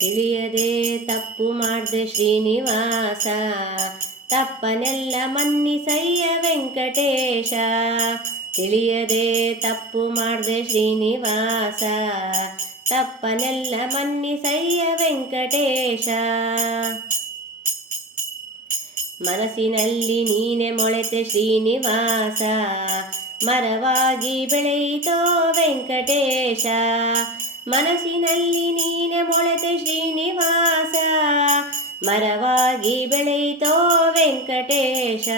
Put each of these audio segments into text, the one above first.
ತಿಳಿಯದೆ ತಪ್ಪು ಮಾಡ್ದೆ ಶ್ರೀನಿವಾಸ, ತಪ್ಪನೆಲ್ಲ ಮನ್ನಿಸಯ್ಯ ವೆಂಕಟೇಶ. ತಿಳಿಯದೆ ತಪ್ಪು ಮಾಡ್ದೆ ಶ್ರೀನಿವಾಸ, ತಪ್ಪನೆಲ್ಲ ಮನ್ನಿಸಯ್ಯ ವೆಂಕಟೇಶ. ಮನಸ್ಸಿನಲ್ಲಿ ನೀನೆ ಮೊಳೆತೆ ಶ್ರೀನಿವಾಸ, ಮರವಾಗಿ ಬೆಳೆಯಿತೋ ವೆಂಕಟೇಶ. ಮನಸ್ಸಿನಲ್ಲಿ ನೀನೆ ಮೊಳೆತೆ ಶ್ರೀನಿವಾಸ. ಮರವಾಗಿ ಬೆಳೆಯಿತೋ ವೆಂಕಟೇಶ.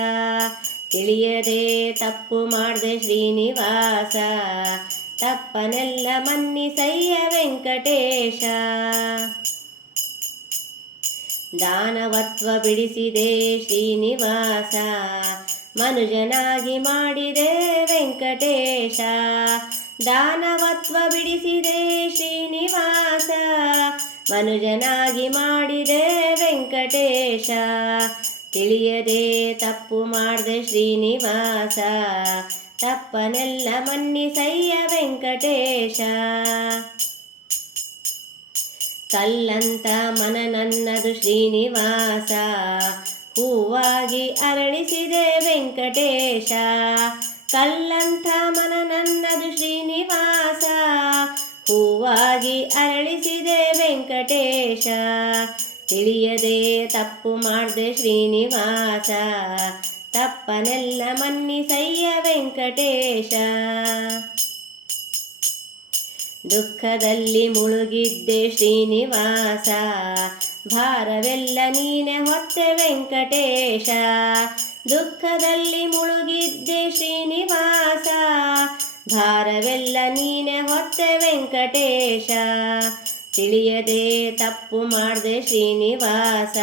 ತಿಳಿಯದೆ ತಪ್ಪು ಮಾಡಿದೆ ಶ್ರೀನಿವಾಸ. ತಪ್ಪನೆಲ್ಲ ಮನ್ನಿಸಯ್ಯ ವೆಂಕಟೇಶ. ದಾನವತ್ವ ಬಿಡಿಸಿದೆ ಶ್ರೀನಿವಾಸ. ಮನುಜನಾಗಿ ಮಾಡಿದೆ ವೆಂಕಟೇಶ. ದಾನವತ್ವ ಬಿಡಿಸಿದೆ ಶ್ರೀನಿವಾಸ. ಮನುಜನಾಗಿ ಮಾಡಿದೆ ವೆಂಕಟೇಶ. ತಿಳಿಯದೆ ತಪ್ಪು ಮಾಡಿದೆ ಶ್ರೀನಿವಾಸ. ತಪ್ಪನೆಲ್ಲ ಮನ್ನಿಸಯ್ಯ ವೆಂಕಟೇಶ. ಕಲ್ಲಂತ ಮನ ನನ್ನದು ಶ್ರೀನಿವಾಸ. ಹೂವಾಗಿ ಅರಳಿಸಿದೆ ವೆಂಕಟೇಶ. ಕಲ್ಲಂತ ಮನ ಹೂವಾಗಿ ಅರಳಿಸಿದೆ ವೆಂಕಟೇಶ. ತಿಳಿಯದೆ ತಪ್ಪು ಮಾಡ್ದೆ ಶ್ರೀನಿವಾಸ. ತಪ್ಪನೆಲ್ಲ ಮನ್ನಿಸಯ್ಯ ವೆಂಕಟೇಶ. ದುಃಖದಲ್ಲಿ ಮುಳುಗಿದ್ದೆ ಶ್ರೀನಿವಾಸ. ಭಾರವೆಲ್ಲ ನೀನೆ ಹೊತ್ತೆ ವೆಂಕಟೇಶ. ದುಃಖದಲ್ಲಿ ಮುಳುಗಿದ್ದೆ ಶ್ರೀನಿವಾಸ. ಭಾರವೆಲ್ಲ ನೀನೆ ಹೊತ್ತೆ ವೆಂಕಟೇಶ. ತಿಳಿಯದೆ ತಪ್ಪು ಮಾಡ್ದೆ ಶ್ರೀನಿವಾಸ.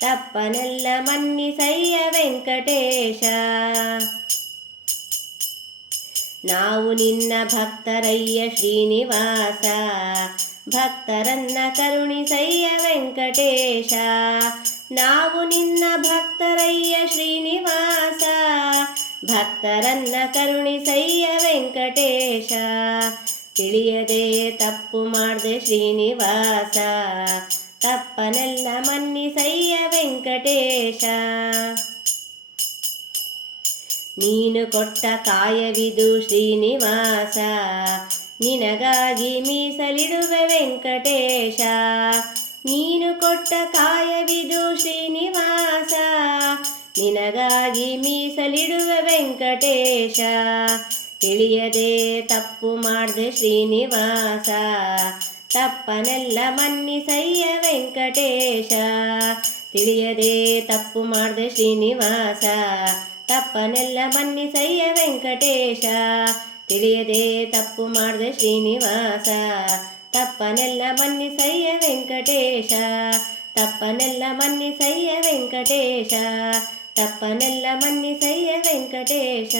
ತಪ್ಪನೆಲ್ಲ ಮನ್ನಿಸಯ್ಯ ವೆಂಕಟೇಶ. ನಾವು ನಿನ್ನ ಭಕ್ತರಯ್ಯ ಶ್ರೀನಿವಾಸ. ಭಕ್ತರನ್ನ ಕರುಣಿಸಯ್ಯ ವೆಂಕಟೇಶ. ನಾವು ನಿನ್ನ ಭಕ್ತರಯ್ಯ ಶ್ರೀನಿವಾಸ. ಭಕ್ತರನ್ನ ಕರುಣಿಸಯ್ಯ ವೆಂಕಟೇಶ. ತಿಳಿಯದೆ ತಪ್ಪು ಮಾಡ್ದೆ ಶ್ರೀನಿವಾಸ. ತಪ್ಪನೆಲ್ಲ ಮನ್ನಿಸಯ್ಯ ವೆಂಕಟೇಶ. ನೀನು ಕೊಟ್ಟ ಕಾಯವಿದು ಶ್ರೀನಿವಾಸ. ನಿನಗಾಗಿ ಮೀಸಲಿಡುವೆ ವೆಂಕಟೇಶ. ನೀನು ಕೊಟ್ಟ ಕಾಯವಿದು ಶ್ರೀನಿವಾಸ. ನಿನಗಾಗಿ ಮೀಸಲಿಡುವೆ ವೆಂಕಟೇಶ. ತಿಳಿಯದೆ ತಪ್ಪು ಮಾಡ್ದೆ ಶ್ರೀನಿವಾಸ. ತಪ್ಪನೆಲ್ಲ ಮನ್ನಿಸಯ್ಯ ವೆಂಕಟೇಶ. ತಿಳಿಯದೆ ತಪ್ಪು ಮಾಡ್ದೆ ಶ್ರೀನಿವಾಸ. ತಪ್ಪನೆಲ್ಲ ಮನ್ನಿಸಯ್ಯ ವೆಂಕಟೇಶ. ತಿಳಿಯದೆ ತಪ್ಪು ಮಾಡ್ದೆ ಶ್ರೀನಿವಾಸ. ತಪ್ಪನೆಲ್ಲ ಮನ್ನಿಸಯ್ಯ ವೆಂಕಟೇಶ. ತಪ್ಪನೆಲ್ಲ ಮನ್ನಿಸಯ್ಯ ವೆಂಕಟೇಶ. ತಪ್ಪನೆಲ್ಲ ಮನ್ನಿಸಯ್ಯ ವೆಂಕಟೇಶ